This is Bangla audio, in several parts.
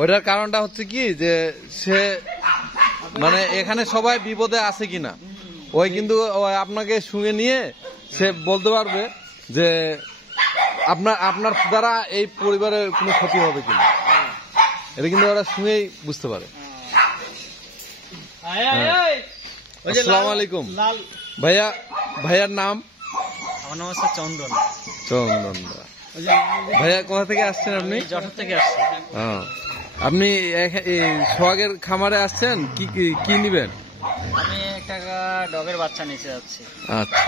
ওইটার কারণটা হচ্ছে কি যে সে মানে এখানে সবাই বিপদে আছে কিনা, ওই কিন্তু আপনাকে শুনে নিয়ে সে বলতে পারবে যে আপনার দ্বারা এই পরিবারের কোনো ক্ষতি হবে কিনা, এটা কিন্তু ওরা শুনেই বুঝতে পারে। আসসালামু আলাইকুম ভাইয়ার নাম? আমার নাম হচ্ছে চন্দন। চন্দন ভাইয়া কোথা থেকে আসছেন আপনি? যশোর থেকে আসছি। আপনি সোহাগের খামারে আসছেন, কি নিবেন? আমি একটা ডগের বাচ্চা নিতে যাচ্ছি। আচ্ছা,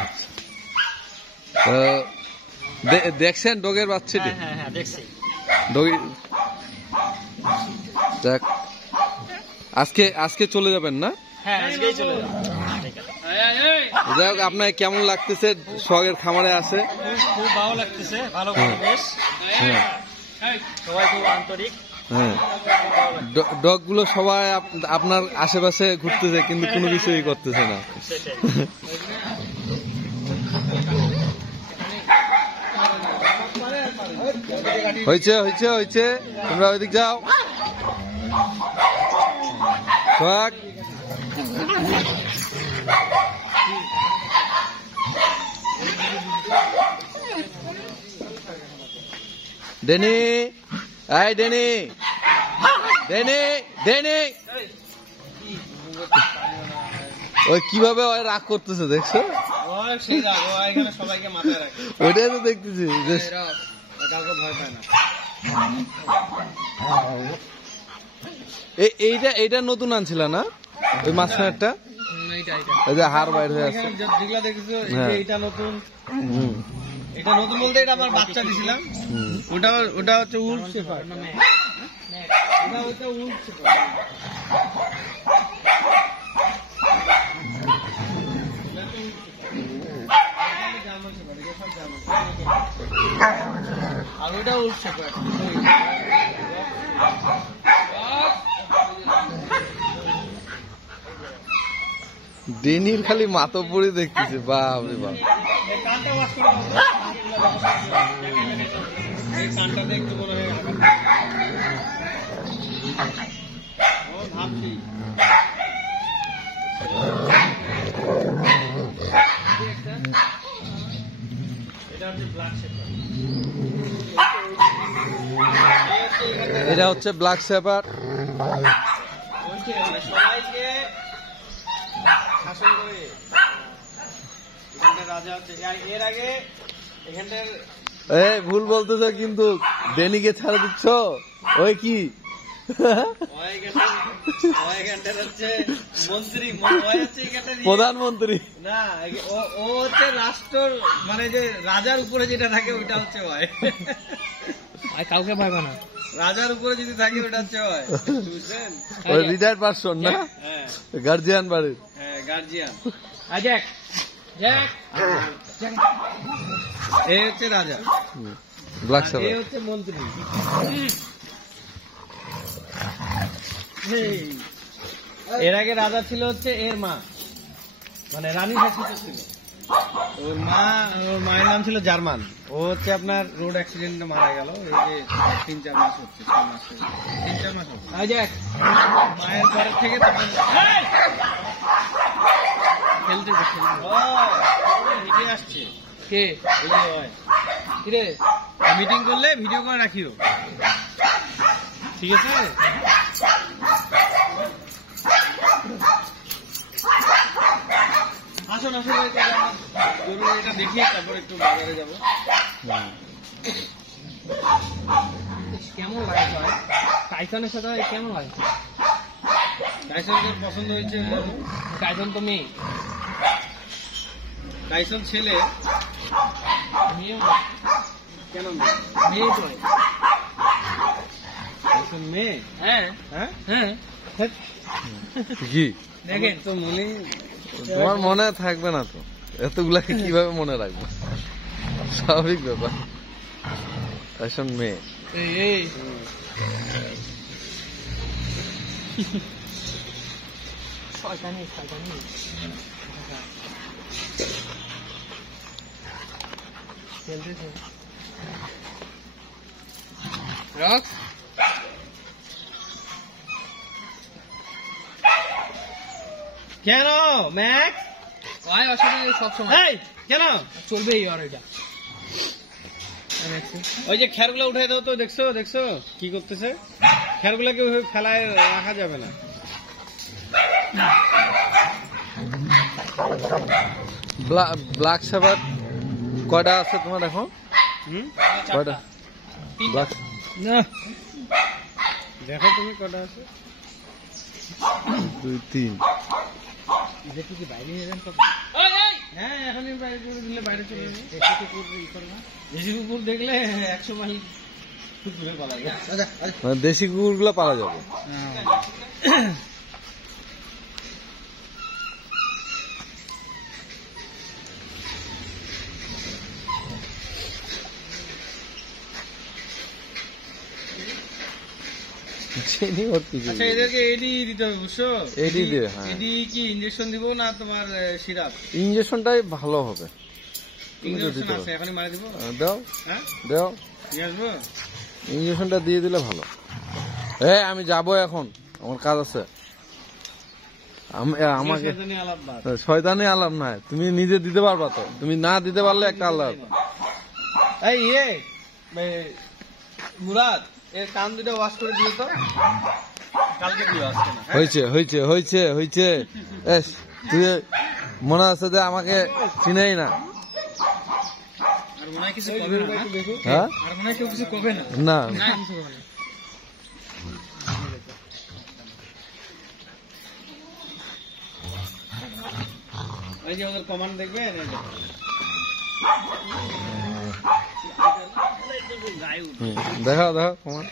দেখছেন ডগের বাচ্চাটি? হ্যাঁ দেখছি। যাক, আজকে চলে যাবেন না? হ্যাঁ আজকেই চলে যাবো। যাই হোক, আপনার কেমন লাগতেছে সোহাগের খামারে আসে? খুব ভালো লাগতেছে, ভালো পরিবেশ, সবাই খুব আন্তরিক। হ্যাঁ, ডগ গুলো সবাই আপনার আশেপাশে ঘুরতেছে কিন্তু কোনো কিছুই করতেছে না। হয়েছে তোমরা ওইদিক যাও। সোহাগ, ডেনি, ওই কিভাবে ওই রাগ করতেছে দেখছো? ওইটাই তো দেখতেছি যে ভয় পায় না। এইটা নতুন আনছিল না ওই মাঝখানেরটা? ওই যে হাড় বাইর হয়ে আছে, এটা নতুন। এটা নতুন বলতে এটা আমার বাচ্চা দিছিলাম। ওটা হচ্ছে উলফ শেফার্ড। এটা হচ্ছে উলফ শেফার্ড। আর ওটা উলফ শেফার্ড। ডেনির খালি মাতব্বরি দেখতেছে, বাপ রে বাপ। এটা হচ্ছে ব্ল্যাক শেপার্ড। সবাইকে শাসন করে রাজা হচ্ছে। এর আগে এখানটার ভুল বলতেছ কিন্তু, ডেনিকে ছাড়া দিচ্ছ। ওই কি প্রধানমন্ত্রী না, ও হচ্ছে রাষ্ট্র, মানে যে রাজার উপরে যেটা থাকে ওইটা হচ্ছে ভয়। কাউকে ভয় পায় না, রাজার উপরে যদি থাকে ওটা হচ্ছে ভয়, বুঝছেন? ওই রিটায়ার্ড পারসন না, গার্জিয়ান বাড়ির। হ্যাঁ, গার্জিয়ান। এ হচ্ছে রাজা, ব্ল্যাক এ শেপার্ড হচ্ছে মন্ত্রী। এর আগে রাজা ছিল হচ্ছে এর মা, মানে রানী শাসিত ছিল। ওর মায়ের নাম ছিল জার্মান। ও হচ্ছে আপনার রোড অ্যাক্সিডেন্টে মারা গেল। এই যে 3-4 মাস হচ্ছে, 6 মাস, 3-4 মাস হচ্ছে। মায়ের পরের থেকে তখন খেলতে আসছে। কে? ওই যে হয় কিরে, মিটিং করলে ভিডিও করে রাখিও, ঠিক আছে? আসুন এটা দেখি, তারপর একটু বাজারে যাবো। কেমন লাগে টাইসনের সাথে? কেমন লাগে? টাইসন তোর পছন্দ হয়েছে? টাইসন তো মেয়ে, টাইসন ছেলে, মেয়ে কেন? মেয়ে তো টাইসন মেয়ে। হ্যাঁ হ্যাঁ হ্যাঁ, কি দেখেন তো মনে, তোমার মনে থাকবে না তো, এতগুলাকে কিভাবে মনে রাখবো? স্বাভাবিক ব্যাপার। টাইসন মেয়ে। রক্স কেন ম্যাক্স? ওই অসাধারণ সবসময় এই কেন চলবেই আর এটা। ওই যে খেরগুলো উঠাই দাও তো, দেখছো দেখছো কি করতেছে? খেরগুলোকে ওইভাবে ফেলায় রাখা যাবে না। ব্ল্যাক শেপার্ড কয়টা আছে তোমার এখন? কয়টা ব্ল্যাক? না দেখো তুমি কটা আছে? 2 3। দেখি কি বাইরে নিয়ে যান কত? হ্যাঁ এখনই বাইরে করে দিলে বাইরে চলে যাবে। দেশি কুকুর দেখলে 100 মাইল দূরে পালা যায়। মানে দেশি কুকুরগুলো পালা যাবে। চিনি ওর কিছু আচ্ছা এদেরকে এডি দিতে হবে বুঝছো? এডি দিয়ে, হ্যাঁ। এডি কি ইনজেকশন দিব না তোমার সিরাপ? ইঞ্জেকশনটাই ভালো হবে। ইনজেকশন আছে এখনই মারা দিব। দাও হ্যাঁ দাও, নিয়ে আসবো। ইঞ্জেকশনটা দিয়ে দিলে ভালো। আমি যাব এখন, আমার কাজ আছে। আমাকে শয়তানি আলাপ বাদ। শয়তানি আলাপ নাই, তুমি নিজে দিতে পারবা তো। তুমি না দিতে পারলে একটা আলাপ। এই মুরাদ এর কান দুটো ওয়াশ করে দিও তো, কালকে দিও আজকে না। হয়েছে হয়েছে হয়েছে হয়েছে। তুই মনে আছে যে আমাকে চিনেই না? আর মনে হয় কিছু কবে না। হ্যাঁ আর মনে হয় কেউ কিছু কবে না। না, না কিছু কবে না। ওই যে ওদের কমান্ড দেখবেন এই যে। দেখাও দেখাও কমান।